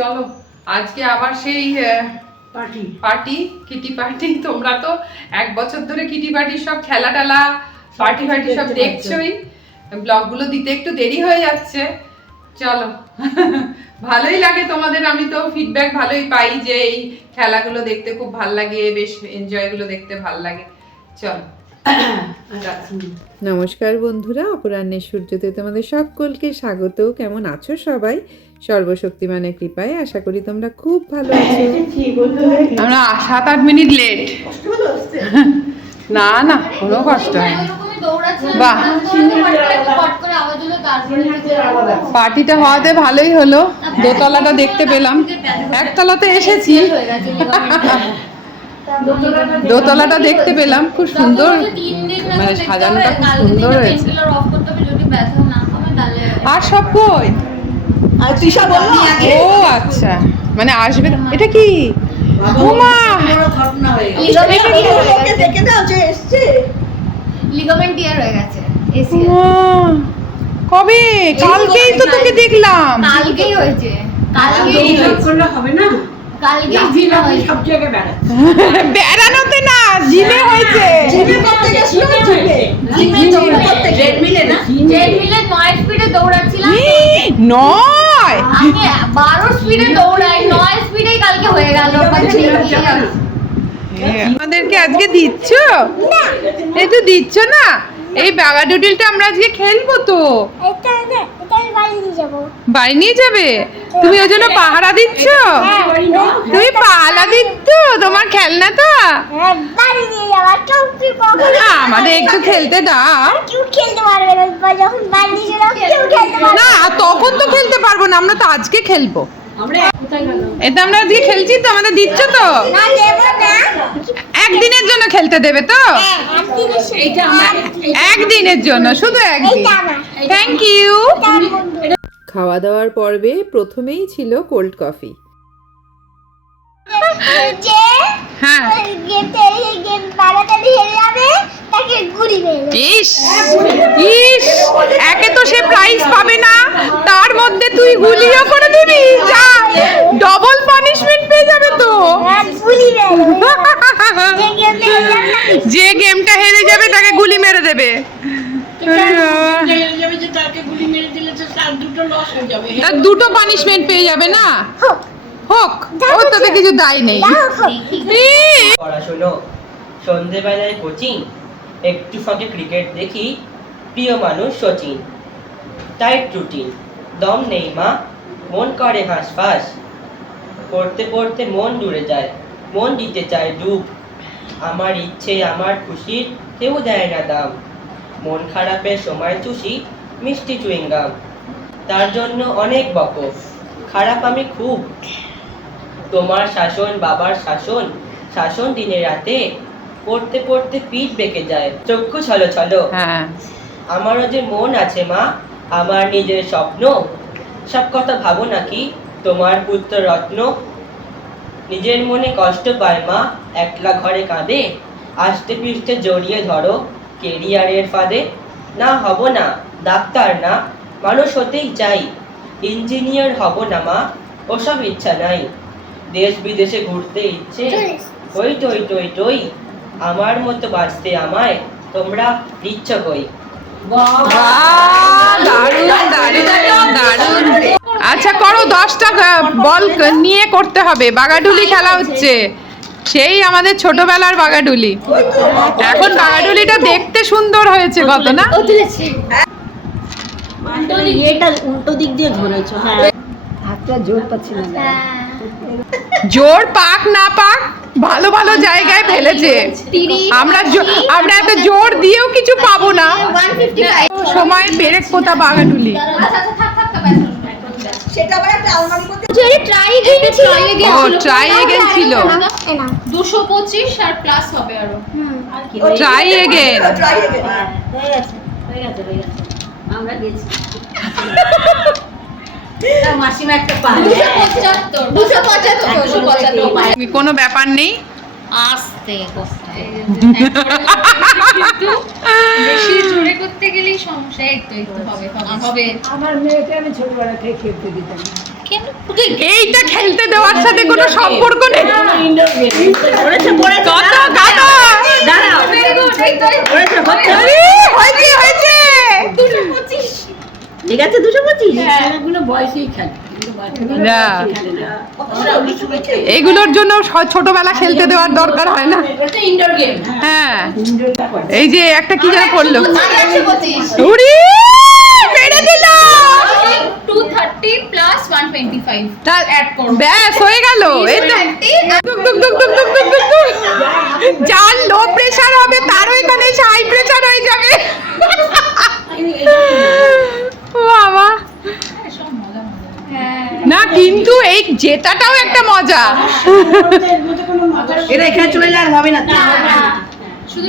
চলো আজকে আবার সেই পার্টি কিটি পার্টি। তোমরা তো এক বছর ধরে কিটি পার্টির সব খেলা টেলা পার্টি সব দেখছোই, ব্লগগুলো দিতে একটু দেরি হয়ে যাচ্ছে। চলো ভালোই লাগে তোমাদের, আমি তো ফিডব্যাক ভালোই পাই যে এই খেলাগুলো দেখতে খুব ভালো লাগে, বেশ এনজয়গুলো দেখতে ভালো লাগে। চলো। নমস্কার বন্ধুরা, অপরাহ্নের সূর্যতে তোমাদের সকলকে স্বাগত। কেমন আছো সবাই? সর্বশক্তিমানের কৃপায় আশা করি তোমরা খুব ভালো আছো। আমরা 7-8 মিনিট লেট। না না কোনো কষ্ট হয়নি। বাহ, পার্টিটা হওয়াতে ভালোই হলো, দোতলাটা দেখতে পেলাম। একতলাতে এসেছি, দোতলাটা দেখতে পেলাম, খুব সুন্দর, মানে সাজানোটা খুব সুন্দর হয়েছে। আর সব কই? ও আচ্ছা, মানে আসবে। এটা কি? উমা, কবে? কালকেই তো তোকে দেখলাম। কালকেই হয়েছে, কালকেই হবে না, বেড়ানোতে না, জিমে হয়েছে। নয় 12 স্পিডে দৌড়াই, 9 স্পিডেই কালকে হয়ে গেল। আমাদেরকে আজকে দিচ্ছ? একটু দিচ্ছ না? এই বাগাডুডলটা আমরা আজকে খেলবো তো। বাড়ি নিয়ে যাবে? তুমি ওই জন্য পাহারা দিচ্ছ? তুমি পাহারা দিচ্ছ তোমার খেলনা তো? আমাদের একটু খেলতে দাও না, তখন তো খেলতে পারবো না, আমরা তো আজকে খেলবো। এটা আমরা আজকে খেলছি তো, আমাদের দিচ্ছ তো? একদিনের জন্য খেলতে দেবে তো? একদিনের জন্য, শুধু একদিন। Thank you. খাওয়া দাওয়ার পর্বে প্রথমেই ছিল কোল্ড কফি। হ্যাঁ, ইস ইস, একে তো সে প্রাইজ পাবে না, তার মধ্যে তুই গুলিও করে দিবি। যা, ডবল পানিশমেন্ট পেয়ে যাবে তো। যে গেমটা হেরে যাবে তাকে গুলি মেরে দেবে। তার দুটো পানিশমেন্ট পেয়ে যাবে না? হোক, ও তাতে কিছু দায় নেই। পড়াশোনা, সন্ধেবেলায় কোচিং, একটু ফাঁকে ক্রিকেট দেখি, প্রিয় মানুষ সচিন। টাইট রুটিন, দম নেই মা, মন করে হাঁসফাঁস, পড়তে পড়তে মন জুড়ে যায়, মন দিতে চায় ডুব। আমার ইচ্ছে আমার খুশির কেউ দেয় না দাম, মন খারাপের সময় চুষি মিষ্টি চুইংগাম। তার জন্য অনেক বকো, খারাপ আমি খুব। তোমার শাসন বাবার শাসন, শাসন দিনে রাতে, পড়তে পড়তে পিঠ বেঁকে যায়, চক্ষু ছলো ছলো। আমারও যে মন আছে মা, আমার নিজের স্বপ্ন, সব কথা ভাবো নাকি তোমার পুত্র রত্ন। নিজের মনে কষ্ট পায় মা, একলা ঘরে কাঁদে, আস্তে পিষ্টে জড়িয়ে ধরো কেরিয়ারের ফাঁদে। না হব না ডাক্তার না, মানুষ হতেই চাই, ইঞ্জিনিয়ার হব না মা, ওসব ইচ্ছা নাই। দেশ বিদেশে ঘুরতে ইচ্ছে, ওই টই টই টই, আমার মতো বাঁচতে আমায় তোমরা দিচ্ছ কই। আচ্ছা করো, 10টা বল নিয়ে করতে হবে। বাগাডুলি খেলা হচ্ছে, সেই আমাদের ছোটবেলার বাগাডুলি। এখন বাগাডুলিটা দেখতে সুন্দর হয়েছে কত না? উল্টো দিক দিয়ে ধরেছো। হাতটা জোর পাচ্ছি না। জোর পাক না পাক, ভালো ভালো জায়গায় ফেলেছে। আমরা এত জোর দিয়েও কিছু পাবো না। সময় পেরেক পোতা বাগাডুলি। ট্রাই এগেন ছিল, 225 আর প্লাস হবে আরো। Try again. আমরা গেছি। কোনো ব্যাপার নেই, আস্তে করতে কিন্তু বেশি জোরে করতে গেলেই সমস্যা। এই তো হবে হবে হবে। আমার মেয়েকে আমি ছোটবেলা থেকে খেলতে দিতাম কেন এইটা খেলতে দেওয়ার সাথে কোনো সম্পর্ক নেই। ইনডোর গেম করেছে কত কত দাঁড়াও ভেরি গুড। এই তো করেছে হয়েছে হয়েছে। 225। ঠিক আছে 225 ছেলেগুলো বয়সেই খেলে কিন্তু বাচ্চাগুলো না। বয়সেই খেলে না এগুলোর জন্য ছোটবেলা খেলতে দেওয়ার দরকার হয় না। এটা ইনডোর গেম হ্যাঁ ইনডোর এই যে একটা কি যেন করলো, 125। উড়ি মেরে দিল। 230 প্লাস 125 তা- অ্যাড করো। ব্যাস হয়ে গেল। এই তো 320 টুক টুক টুক টুক টুক টুক টুক টুক। যার লো প্রেসার হবে তারও এখানে হাই প্রেসার হয়ে যাবে। বাবা সব মজা মজা। হ্যাঁ না কিন্তু এই জেতাটাও একটা মজা। এটা এখানে চলে যাওয়ার হবে না তো। শুধু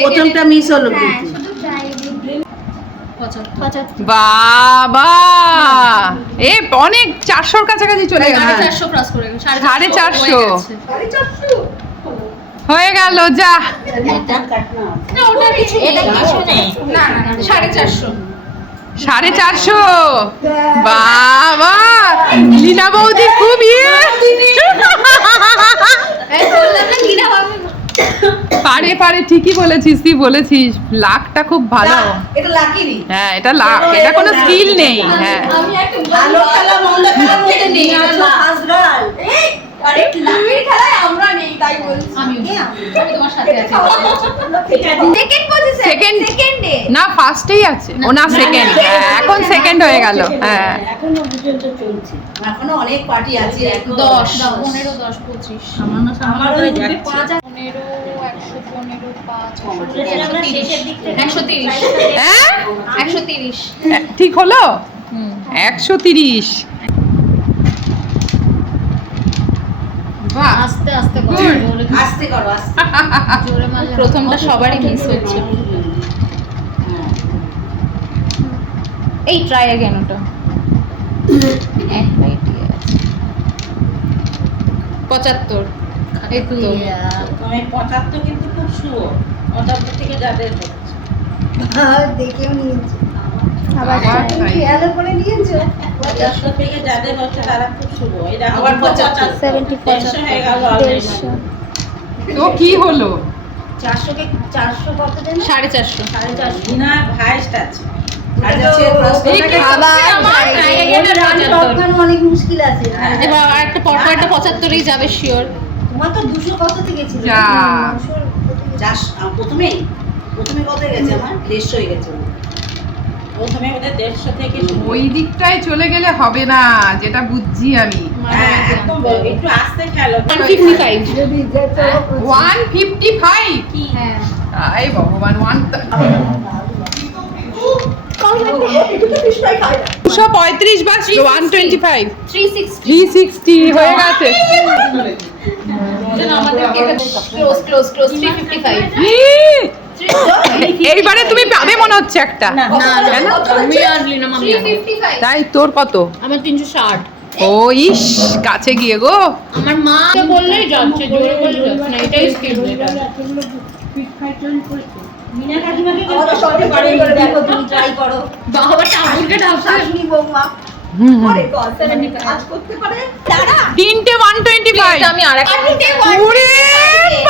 প্রথমটা মিস হলো হ্যাঁ কিন্তু। শুধু ট্রাই 75 বাবা এ অনেক 400-র কাছাকাছি চলে গেল। 450 ক্রস করে গেল। 450 হয়ে গেল যা। না ওটা কিছু এটা কিছু নেই। না না না 450। 450 বাবা লীনা বৌদি খুব ইয়ে এই বললাম না কিনা হবে। পারে পারে ঠিকই বলেছিস, তুই বলেছিস লাকটা খুব ভালো। এটা লাকিরই হ্যাঁ এটা লাক, এটা কোনো স্কিল নেই। হ্যাঁ আমি একটা ভালো খেলা মন্দ খেলার মধ্যে নেই এটা ফার্স্ট গার্ল আরে লাকির খেলায় আমরা নেই তাই বলছি। আমি তোমার সাথে আছি। Second position Second. সেকেন্ডে না ফার্স্টেই আছে ও না সেকেন্ড। এখন সেকেন্ড হয়ে গেল। হ্যাঁ এখনো পর্যন্ত চলছে এখনো অনেক পার্টি আছে 10 15 10 25 আমারও যাচ্ছে 15 115 5 130 হ্যাঁ 130 ঠিক হলো 130। বাহ আস্তে আস্তে করো Good. জোরে আস্তে করো আস্তে জোরে মারলে প্রথমটা সবারই মিস হচ্ছে। এই ট্রাই अगेन ওটা এক বাইটই আছে 75 এই তো তুমি 75 কিন্তু খুব শুভ 75 থেকে যাদের হচ্ছে দেখেও নিয়েছি আবার খেয়ালও করে নিয়েছো 75 থেকে যাদের হচ্ছে তারা খুব শুভ এই দেখো আবার 75 হয়ে গেল অলরেডি তো কি হলো 400 কে 400 কত দেন 450 450 না হাইস্ট আছে আর এটা যাচ্ছে তো- প্রশ্নটা এটা আবার আবার try again আর 75 তখন অনেক মুশকিল আছে এবার আরেকটা পরপর একটা 75ই যাবে শিওর। তোমার তো 200 কত থেকে ছিল যা। প্রথমে কত হয়ে গেছে আমার 150 হয়ে গেছে প্রথমে ওদের 150 থেকে শুরু। ওই দিকটায় চলে গেলে হবে না, যেটা বুঝছি আমি। হ্যাঁ একদম একটু আস্তে খেলো 155 যদি যেত 155 হ্যাঁ এই ভগবান 235 বা 125 360 360 হয়ে গেছে। যেন আমাদেরকে ক্লোজ 355 এইবারে তুমি পাবে মনে হচ্ছে একটা। না কেন? আমি আর লিনা মামি 355 তাই তোর কত? আমার 360 ও ইস কাছে গিয়ে গো। আমার মা বললেই যাচ্ছে জোরে বললে যাচ্ছে না এটাই স্কিপ মিনা কাকিমাকে আমাদের সবই পারে করে দেখো তুমি ট্রাই করো বাবা ঠাকুরকে ডাকছে শাশুড়ি বৌমা হুম, হুম। করে কল 75 কাজ করতে পারে দাঁড়া তিনটে 125। আমি আরেকটা ওরে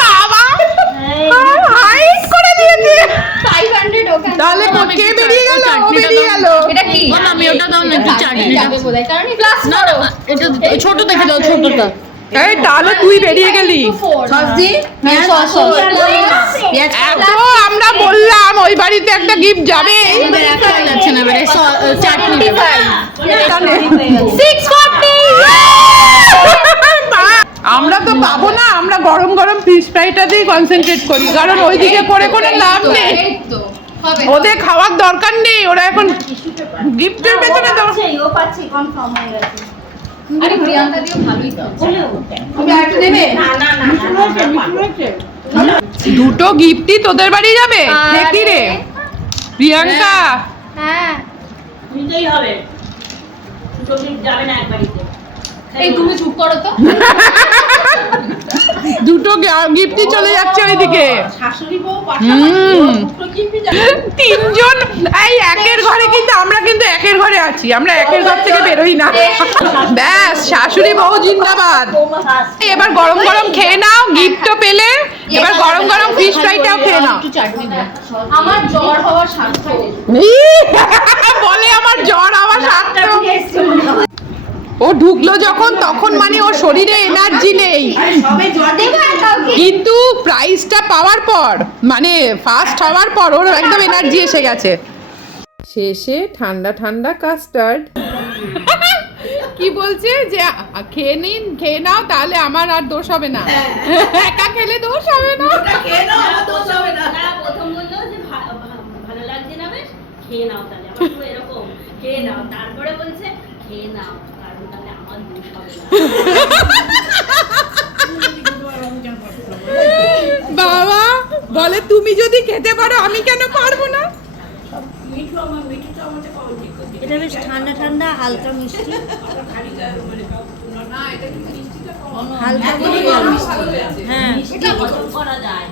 বাবা হাইট করে দিয়েছে। 500 ওখানে তাহলে কে বেরিয়ে গেল? ও বেরিয়ে গেল। এটা কি আমি ওটা দাও না একটু চাটনি যাবে বোধহয় কারণ প্লাস না এটা ছোট দেখে দাও ছোটটা এই তাহলে তুই বেরিয়ে গেলি। সবজি এত আমরা বললাম ওই বাড়িতে একটা গিফট যাবে। এবার একটা যাচ্ছে না এবারে চাটনি 640 আমরা তো পাবো না, আমরা গরম গরম ফিশ ফ্রাইটাতেই কনসেন্ট্রেট করি, কারণ ওইদিকে করে কোনো লাভ নেই। এই তো হবে ওদের খাওয়ার দরকার নেই, ওরা এখন গিফটের পেছনে তো। ও পাচ্ছি কনফার্ম হয়ে গেছে আরে প্রিয়াঙ্কা দিও ভালোই তো তুমি আরেকটু নেবে? না দুটো গিফটই তোদের বাড়ি যাবে? আরে। দেখি রে প্রিয়াঙ্কা। হ্যাঁ নিতেই হবে দুটো গিফট যাবে না এক বাড়িতে এই তুমি চুপ করো তো দুটো দুটো গিফটই চলে যাচ্ছে ওইদিকে। শাশুড়ি বউ পাশাপাশি দুটো কিনবি যাবে। তিনজন এই একের ঘরে, কিন্তু আমরা কিন্তু একের ঘরে আছি, আমরা একের ঘর থেকে বেরোই না। ব্যাস, শাশুড়ি বউ জিন্দাবাদ। এবার গরম গরম খেয়ে নাও, গিফটও পেলে, এবার গরম গরম ফিশ ফ্রাইটাও খেয়ে নাও। আমার জ্বর হওয়ার সাধ্য বলে আমার জ্বর আমার সাথে। ও ঢুকলো যখন, তখন মানে ওর শরীরে এনার্জি নেই, কিন্তু প্রাইজটা পাওয়ার পর মানে ফার্স্ট হওয়ার পর ওর একদম এনার্জি এসে গেছে। শেষে ঠান্ডা ঠান্ডা কাস্টার্ড। কি বলছে যে খেয়ে নিন, খেয়ে নাও, তাহলে আমার আর দোষ হবে না। একা খেলে দোষ হবে না। খেয়ে নাও, আমার দোষ হবে না। প্রথম বললো যে ভালো লাগছে না বেশ, খেয়ে নাও তাহলে। আমার পুরো এরকম খেয়ে নাও, তারপরে বলছে খেয়ে নাও কারণ তাহলে আমার দোষ হবে না। বাবা বলে তুমি যদি খেতে পারো আমি কেন পারবো না। এটা বেশ ঠান্ডা ঠান্ডা, হালকা মিষ্টি, হালকা হ্যাঁ। করা যায়।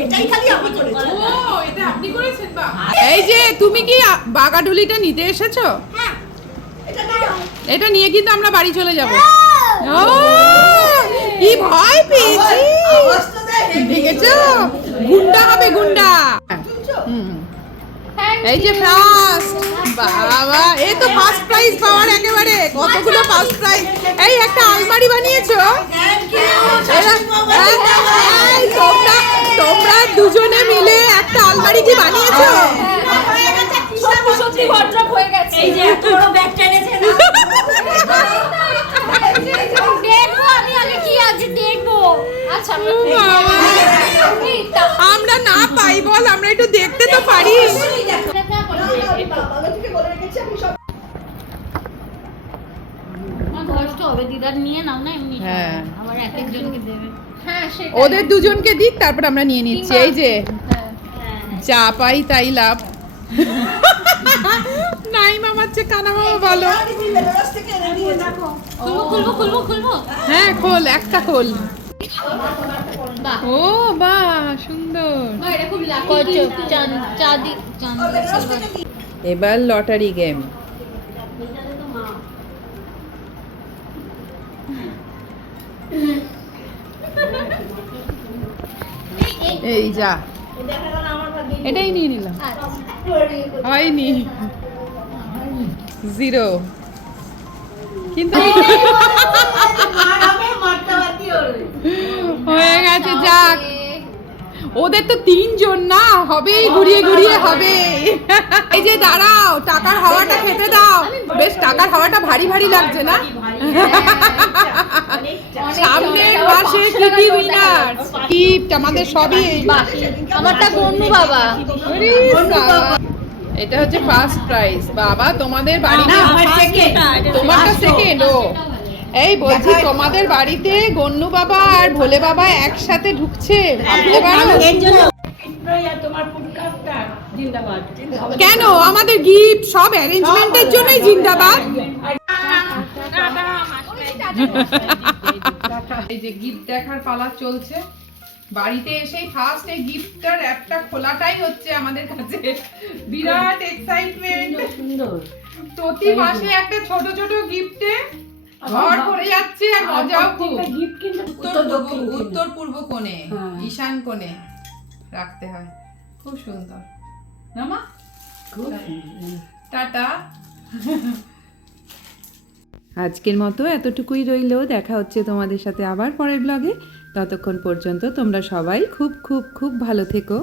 এটাই খালি আমি করেছি। ও এটা আপনি করেছেন? বা এই যে তুমি কি বাগাডুলিটা নিতে এসেছো? এটা নিয়ে কিন্তু আমরা বাড়ি চলে যাব। ও কি ভয় পেয়েছি, দেখেছো? গুন্ডা হবে, গুন্ডা। এই যে ফার্স্ট, বাবা এই তো ফার্স্ট প্রাইজ পাওয়ার একেবারে কতগুলো ফার্স্ট প্রাইজ। এই একটা আলমারি বানিয়েছো তোমরা দুজনে মিলে, একটা আলমারি কি বানিয়েছো? সত্যি ভদ্রক হয়ে গেছে। এই যে এত বড় ব্যাগ টেনেছে না, দেখবো আমি আগে কি আছে দেখবো। আচ্ছা আমরা না পাই বল, আমরা একটু দেখতে তো পারি। আমার কষ্ট হবে, দিদার নিয়ে নাও না এমনি। হ্যাঁ। আবার এক একজনকে দেবে। হ্যাঁ সেটা ওদের দুজনকে দিক, তারপর আমরা নিয়ে নিচ্ছি। এই যে যা পাই তাই লাভ। নাই মামার চেয়ে কানা মামা ভালো। খুলবো খুলবো খুলবো। হ্যাঁ খোল, একটা খোল। বাহ ও বাহ সুন্দর। এটা খুব লাকি চাঁদি চাঁদি। এবার লটারি গেম। এই যা, এটাই নিয়ে নিলাম। হয়নি, জিরো। কিন্তু হয়ে গেছে, যাক। ওদের তো তিনজন না, হবেই, ঘুরিয়ে ঘুরিয়ে হবে। এই যে দাঁড়াও, টাকার হাওয়াটা খেতে দাও। বেশ টাকার হাওয়াটা ভারী ভারী লাগছে না? সামনের মাসে কিটি উইনার গিফট আমাদের সবই। আমারটা গন্নু বাবা। এটা হচ্ছে ফার্স্ট প্রাইজ। বাবা তোমাদের বাড়িতে তোমারটা সেকেন্ড। ও এই বলছি তোমাদের বাড়িতে গন্নু বাবা আর ভোলে বাবা একসাথে ঢুকছে, ভাবতে পারো? কেন আমাদের গিফট সব অ্যারেঞ্জমেন্টের জন্যই জিন্দাবাদ। এই যে গিফট দেখার পালা চলছে। বাড়িতে এসেই ফার্স্ট এই গিফটটার অ্যাপটা খোলাটাই হচ্ছে আমাদের কাছে বিরাট এক্সাইটমেন্ট। সুন্দর, প্রতি মাসে একটা ছোট ছোট গিফটে ঘর ভরে যাচ্ছে, আর মজাও খুব। উত্তর পূর্ব কোণে, ঈশান কোণে রাখতে হয়। খুব সুন্দর না মা? টাটা। আজকের মতো এতটুকুই রইলো। দেখা হচ্ছে তোমাদের সাথে আবার পরের ব্লগে। ততক্ষণ পর্যন্ত তোমরা সবাই খুব খুব খুব ভালো থেকো।